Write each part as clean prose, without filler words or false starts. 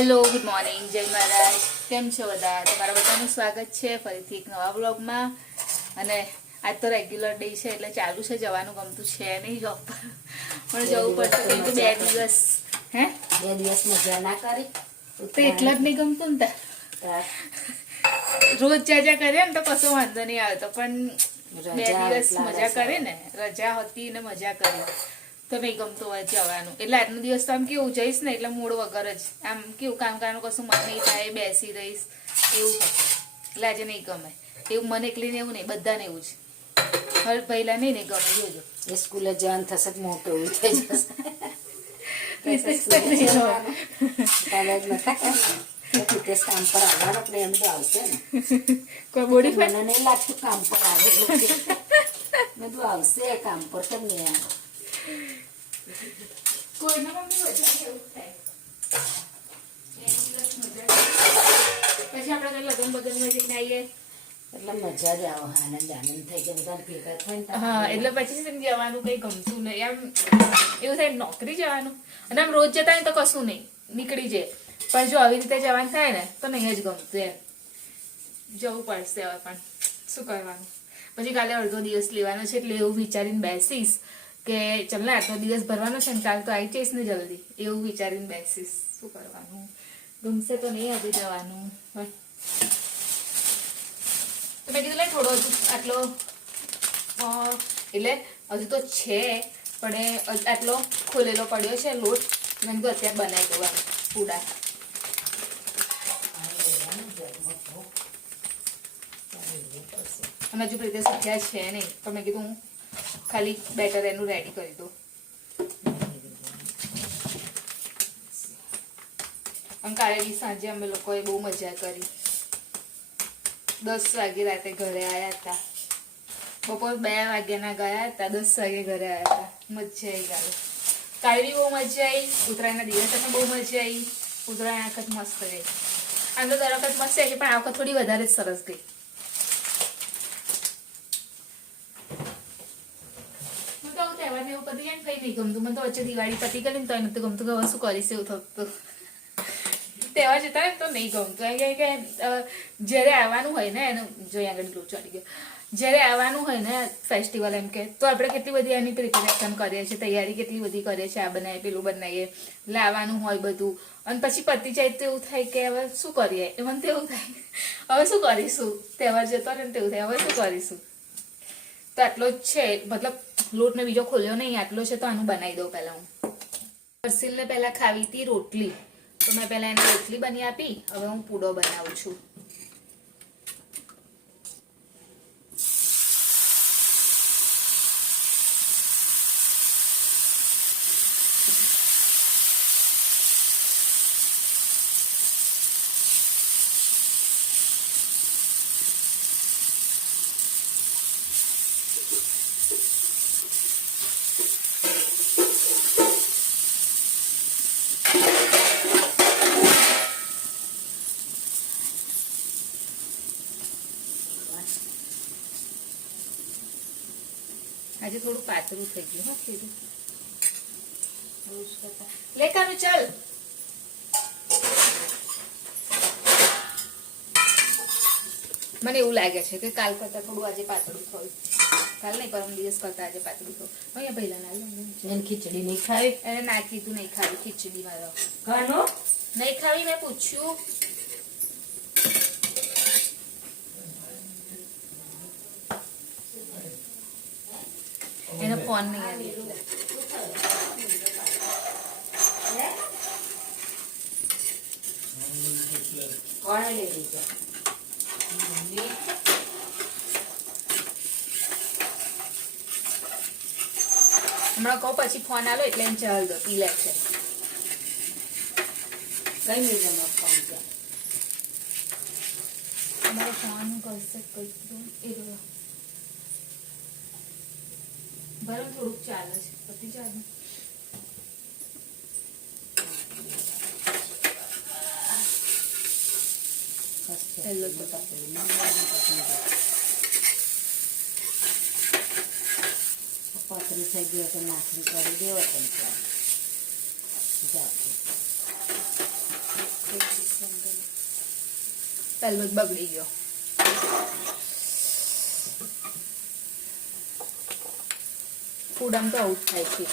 Hello, good morning, જય મહારાજ. કેમ છો બધા? તમારા બધાનું સ્વાગત છે ફરીથી એક નવા વ્લોગમાં. અને આજ તો રેગ્યુલર ડે છે એટલે ચાલુ છે, જવાનું ગમતું છે નહીં જોબ પર, પણ જવું પડશે કેમ કે 2 દિવસ 2 દિવસ મજા ના કરી તો એટલા જ નહીં ગમતું ને રોજ જાજા કરીએ ને તો કશો વાંધો નહીં આવતો, પણ 2 દિવસ મજા કરે ને, રજા હતી ને મજા કરી તો નહીં ગમતું હોય જવાનું. એટલે આજનો દિવસ તો આમ કેવું જઈશ ને એટલે મૂડ વગર જ આમ કેવું કામ કરવાનું કશું મન નહીં થાય, બેસી રહીશ એવું થશે એટલે આજે નહીં ગમે. એવું મને એકલીને એવું નહીં, બધાને એવું જ. હર પહેલા નહીં ગમે. જોજો એ સ્કૂલે જવાનું થશે મોટું એવું થઈ જશે. કામ પર આવવાનો પ્રેમ તો આવશે ને. કોઈ બોડી મને નહીં લાગતું કામ પર આવે બધું આવશે કામ પર કેમ નહીં આવે. કોઈના મમ્મી વધારે એવું થાય. પછી આપણે કઈ લગ્ન બગનમાં જઈને આવીએ એટલે મજા જ આવે, આનંદ થઈ જાય બધા ભેગા થાય ને. હા, એટલે પછી જવાનું કઈ ગમતું નહીં. આમ એવું થાય નોકરી જવાનું અને આમ રોજ જતા ને તો કશું નહીં નીકળી જાય, પણ જો આવી રીતે જવાનું થાય ને તો નહીં જ ગમતું. એમ જવું પડશે હવે, પણ શું કરવાનું. પછી કાલે અડધો દિવસ લેવાનો છે એટલે એવું વિચારીને બેસીશ કે ચાલ ને આટલો દિવસ ભરવાનો છે ને કાલ તો આવી જઈશ ને જલ્દી, એવું વિચારીને બેસીશ. શું કરવાનું, ગમશે તો નહીં આજે જવાનું. તો મેં કીધું લે થોડો હજુ આટલો એટલે હજુ તો છે પણ આટલો ખોલેલો પડ્યો છે લોટ, મેં કીધું અત્યારે બનાવી દઉં પૂડા. અને હજુ રીતે શીખ્યા છે નહીં, તો મેં કીધું હું ખાલી બેટર એનું રેડી કરી દઉં. અને કાલે બી સાંજે અમે લોકોએ બહુ મજા કરી. 10 વાગે રાતે ઘરે આવ્યા હતા, બપોર 2 વાગ્યાના ગયા હતા, 10 વાગે ઘરે આવ્યા હતા. મજા આવી ગઈ કાલે બી બહુ મજા આવી. ઉત્તરાયણના દિવસે પણ બહુ મજા આવી. ઉત્તરાયણ આ વખત મસ્ત ગઈ. આમ તો દર વખત મસ્ત છે પણ આ વખત થોડી વધારે જ સરસ ગઈ. એવું પતી જાય ને કઈ નહીં ગમતું. મને તો વચ્ચે દિવાળી પતી ગઈ ને તો નથી ગમતું કે હવે શું કરીશ એવું થતું. તહેવાર જતા ને તો નહીં ગમતું. કે જયારે આવવાનું હોય ને એનું જો આગળ લોચો આવી ગયો, જયારે આવવાનું હોય ને ફેસ્ટિવલ એમ કે તો આપણે કેટલી બધી એની પ્રિપેરેશન કરીએ છીએ, તૈયારી કેટલી બધી કરીએ છીએ, આ બનાવીએ પેલું બનાવીએ, લાવવાનું હોય બધું. અને પછી પતી જાય તો એવું થાય કે હવે શું કરીએ. એ મને તો એવું થાય હવે શું કરીશું. તહેવાર જતો ને તેવું થાય હવે શું કરીશું. તો આટલો જ છે, મતલબ લોટ ને બીજો ખોલ્યો નહીં, આટલો છે તો આનું બનાવી દઉં. પહેલા હું હર્ષિલને પહેલા ખાવી હતી રોટલી, તો મેં પહેલા એને રોટલી બની આપી. હવે હું પૂડો બનાવું છું. આજે થોડું પાતળું થઈ ગયું. હા કીધું લેખાનું ચાલ. મને એવું લાગે છે કે કાલ કરતા થોડું આજે પાતળું થયું. કાલ નહીં પરમ દિવસ કરતા આજે પાતળું થયું. અહીંયા પહેલા ના એને ખીચડી નહીં ખાવી, એને ના કીધું નહીં ખાવી ખીચડી. મારો ઘરનો નહીં ખાવી. મેં પૂછ્યું એનો ફોન નહીં આવી. કોણે લઈ લીધો? હમણાં કહું પછી ફોન આવ્યો એટલે એમ ચાલ દો પી લે છે. કઈ મિનિટનો ફોન છે? અમારો ફોન કરશે કઈ એ ભલે થોડુંક ચાલે છે પતી જાય. હેલો પાતળી થઈ ગયો તો નાખી કરી દેવો પણ પહેલો જ બગડી ગયો. ફૂડ આમ તો આવું જ થાય છે.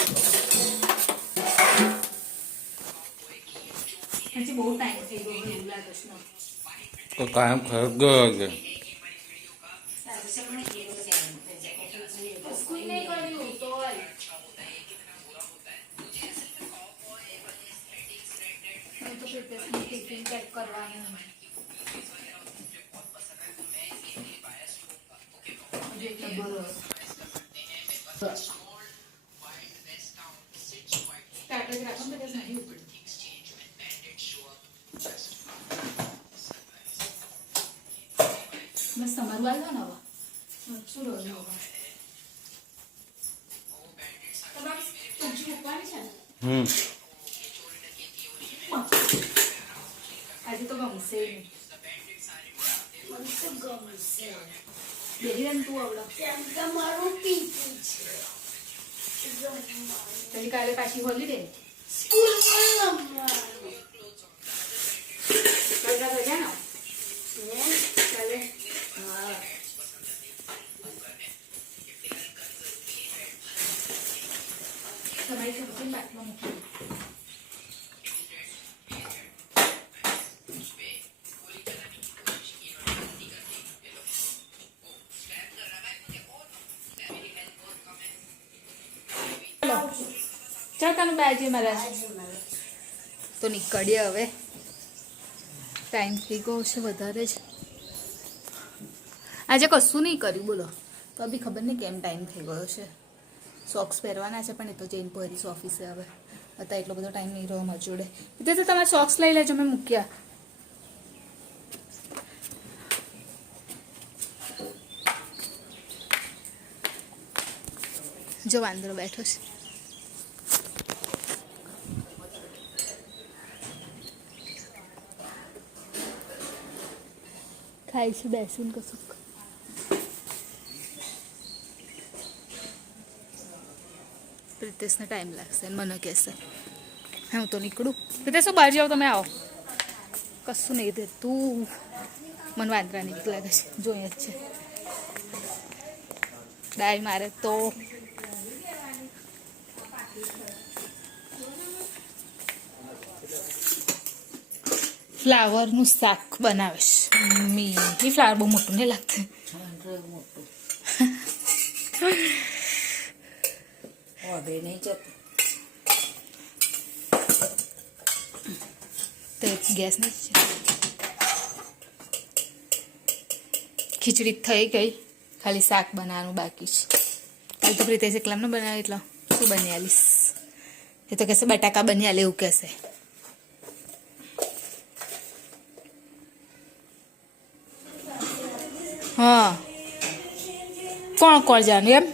હજી બહુ ટાઈમ થઈ ગયો એવું લાગે છે. તો કાયમ ખર ગયો કે સ્કૂલ નહીં કર્યું તો ટિફિન પેક કરવાનું. સ્ટાર્ટર રાખો બધા નહીં ઉપડે. બસ તમારું આવ્યો ને હવે શું રહ્યું હવે તમારે સબ્જી મૂકવાની છે ને આજે તો ગમશે નહીં. બેહી રહે ને તું આવડા પછી કાલે પાછી હોલીડે રજા રજા ને કાલે તમારી સબ્જી બાટમાં મૂકી. ચાલ કાનું બાજી મારા તો નીકળીએ હવે. ટાઈમ થઈ ગયો છે વધારે જ. આજે કશું નહીં કર્યું બોલો તો બી ખબર નહીં કેમ ટાઈમ થઈ ગયો છે. સોક્સ પહેરવાના છે પણ એ તો જઈને પહેરીશ ઓફિસે. હવે અત્યારે એટલો બધો ટાઈમ નહીં રહ્યો મારી જોડે. એટલે તો તમારે સોક્સ લઈ લેજો મેં મૂક્યા. જો વાંદરો બેઠો છે. ખાય છે બેસીને કશું. પ્રિતેશને ટાઈમ લાગશે મને કહેશે હું તો નીકળું. પ્રિતેશ શું બહાર જાઓ તમે આવો. કશું નહીં દે તું મને વાંદરા નીક લાગે છે. જોઈએ જ છે ડાય મારે તો ફ્લાવરનું શાક બનાવે છે મમ્મી. એ ફ્લાવર બહુ મોટું નહીં લાગતું. તો ગેસ નથી. ખીચડી થઈ ગઈ ખાલી શાક બનાવવાનું બાકી છે. કાલે તો પ્રીતેશ એકલામને બનાવે એટલે શું બની આલીશ. એ તો કહેશે બટાકા બની આલે એવું કહેશે. હા કોણ કોણ જાણ્યું એમ.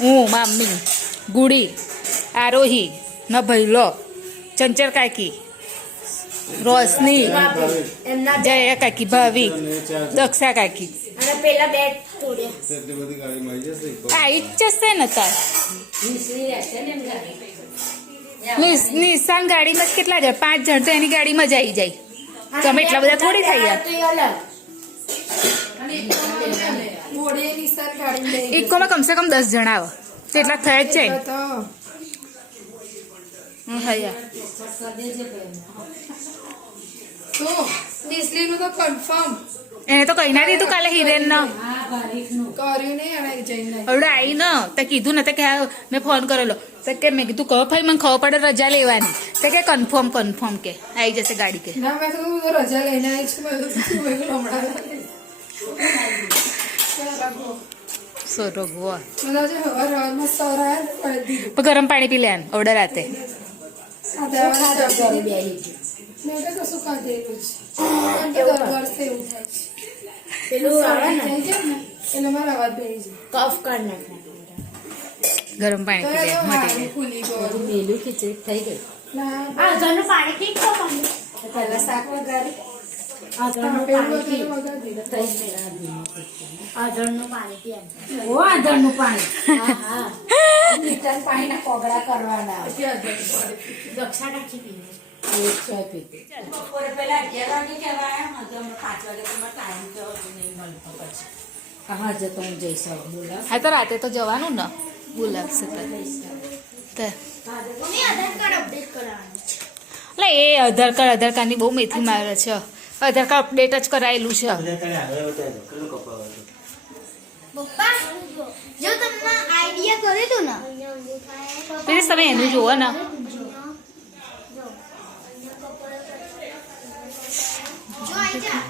હું મામી ગુડી આરોહી ન ભૈલો ચંચર કાકી રોશની જયા કાકી ભાવી દક્ષા કાકી આવી જ જશે ને તાર. નિશાન ગાડીમાં જ કેટલા જણ 5 જણ તો એની ગાડીમાં જ આવી જાય. તમે એટલા બધા થોડી થઈ ગયા. ઇકોમાં કમસે કમ 10 જણા આવે તો એટલા થયા જ છે. એને તો કઈ ના દીધું કાલે હિરેન ને હવડે આવી ને તે કીધું ને કે મેં ફોન કરેલો તો કે મેં કીધું કહો ભાઈ મને ખબર પડે રજા લેવાની તો કે કન્ફર્મ કે આવી જશે ગાડી કે રજા લઈને ગરમ પાણી પી લે ઓર્ડર રાતે. ગરમ પાણી પી લે ખીચડી થઈ ગઈ. પેલા શાક વગાડી આધણનું પાણી પાણીના કોગળા કરવાના. દક્ષા કાચી પીવે એક ચાય પીધી બપોરે પેલા 11 વાગે કહેવા આવ્યા ને તો અમે 5 વાગે તમારો ટાઈમ તો નહીં મળતો પછી કहाँ જતો હું જઈશ બોલા હા તો રાતે તો જવાનું ને બોલાવશે તો એટલે એ આધાર કાર્ડની બહુ મેથી મારે છે આધાર કાર્ડ અપડેટ જ કરાયેલું છે પપ્પા જો તમને આઈડિયા કરી દો ને પ્લીઝ તમે એનું જુઓ ને જો આઈ જા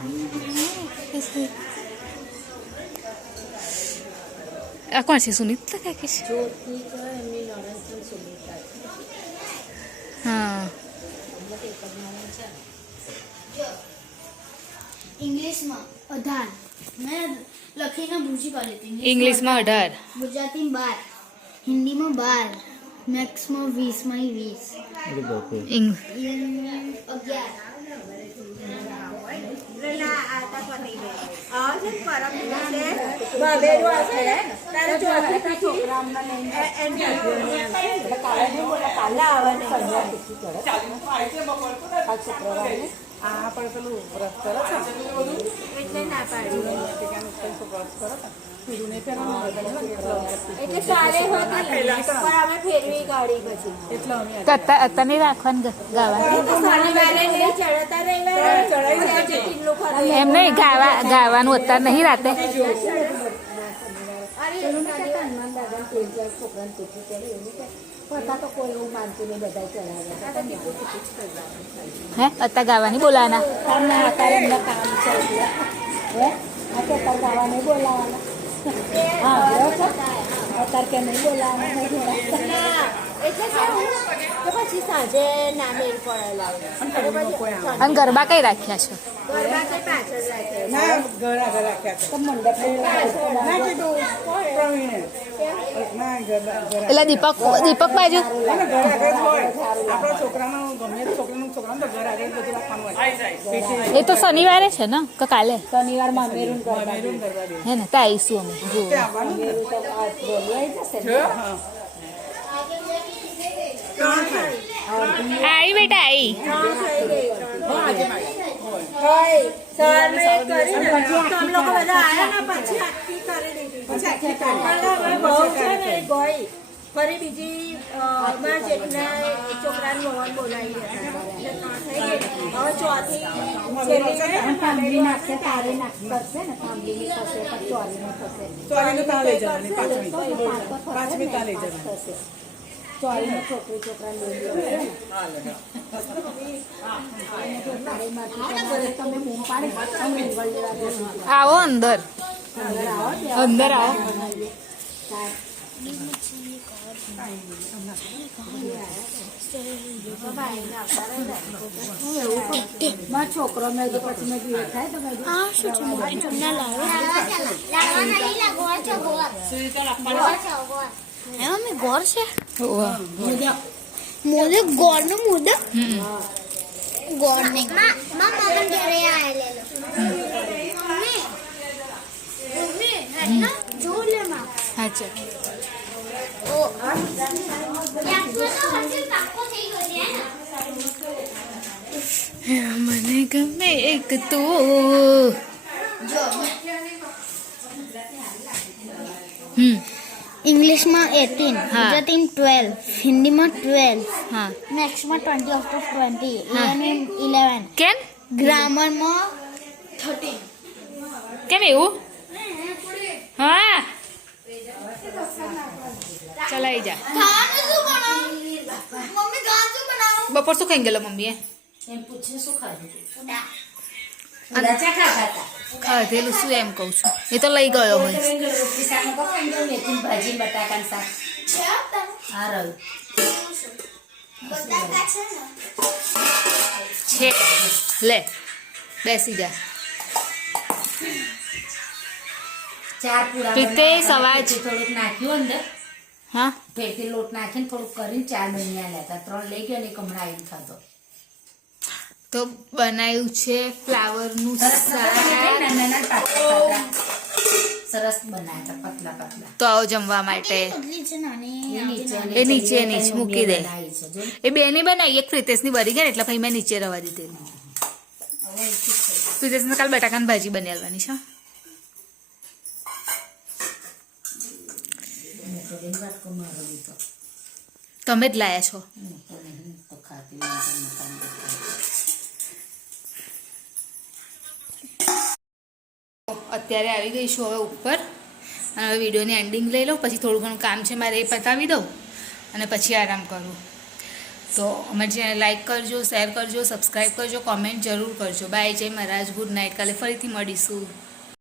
આ કોણ છે સુનિતા કાકી છે જ્યોતિ તો એમની નણંદ પણ સુનિતા હા ઇંગ્લિશમાં 18 મેં લખીને ભૂસી કરી હતી ઇંગ્લિશમાં 18 ગુજરાતીમાં 12 હિન્દીમાં 12 મેથ્સમાં 20 માં 20 અત્યારે રાખવાનું ગાવાનું એમ નહીં ગાવાનું અત્યારે નહીં રાતે હે અત્યારે ગાવાની બોલાવાના પછી સાંજે નામે પડેલા અને ગરબા કઈ રાખ્યા છે ગરબા કે પાછળ રાખે એટલે દીપક બાજુ એ તો શનિવારે છે ને કે કાલે શનિવાર માં મેરુન હે ને ત્યાં આવીશું અમે આવી બેટા આવી ફરી બીજી માં જેટલા છોકરાને મોહન બોલાવી હવે ચોથી તાંબલી નાખશે તારે કરશે ને તાંબલી થશે ચોરી થશે ચોરી છોકરી છોકરા તમે બૂમ પાડે આવો અંદર અંદર આવો છોકરો મેં પછી મેં થાય તો મમ્મી ગોળ છે મોદક ગોળ નું મોદક ગોળ નહીં માં મગન ઘરે આયેલો મમ્મી મમ્મી હેના જો લે માં હાચે ઓ યાર તો હસી પાકો થઈ ગયો છે ને મને ગમે એક તો જો ઇંગ્લિશમાં 18 ગુજરાતીમાં 12 હિન્દીમાં 12 હા મેથ્સમાં 20 આઉટ ઓફ 20 11 કેમ ગ્રામરમાં 13 કેમ એવું હા ચલાઈ જા ખાવાનું શું બનાવું મમ્મી ખાવાનું શું બનાવું બપોર શું ખાઈ ગયેલો મમ્મીએ એમ પૂછે શું ખાધું ખાધેલું શું એમ કહું છું એ તો લઈ ગયો હોય ભાજી બટાકા શાક આ રહ્યું બટાકા છે ને છે લે બેસી જા ચાર પૂરા પ્રીતે સવાજ થોડુંક નાખ્યું અંદર હા ફેરથી લોટ નાખીને થોડુંક કરીને 4 બનિયા લેતા 3 લઈ ગયો ને એક હમણાં આવીને ખાધો તો બનાવ્યું છે ફ્લાવરનું શાક નાના પાતળા સરસ સરસ બનાવ્યા હતા પતલા પતલા. તો આવો જમવા માટે. પતલી છે નાની એ નીચે એ નીચે નીચે મૂકી દે. બનાવી છે જો. એ બેની બનાવી, એક પ્રિતેશની બરી ગઈ ને એટલે પછી મેં નીચે રવા દીધેલી. પ્રિતેશને કાલ બટાકાની ભાજી બનાવવાની છે. મેં તો એની વાત કહું, મારો દીકરો. તમે જ લાયા છો. હું તો નહીં તો ખાતી નહીં તો મકાન દેખાય. અત્યારે આવી ગઈ છું હવે ઉપર, અને હવે વિડીયોની એન્ડિંગ લઈ લઉં, પછી થોડું ઘણું કામ છે મારે એ પતાવી દઉં અને પછી આરામ કરું. તો અમારી ચેનલ લાઈક કરજો, શેર કરજો, સબસ્ક્રાઈબ કરજો, કોમેન્ટ જરૂર કરજો. બાય, જય મહારાજ, ગુડ નાઇટ. કાલે ફરીથી મળીશું.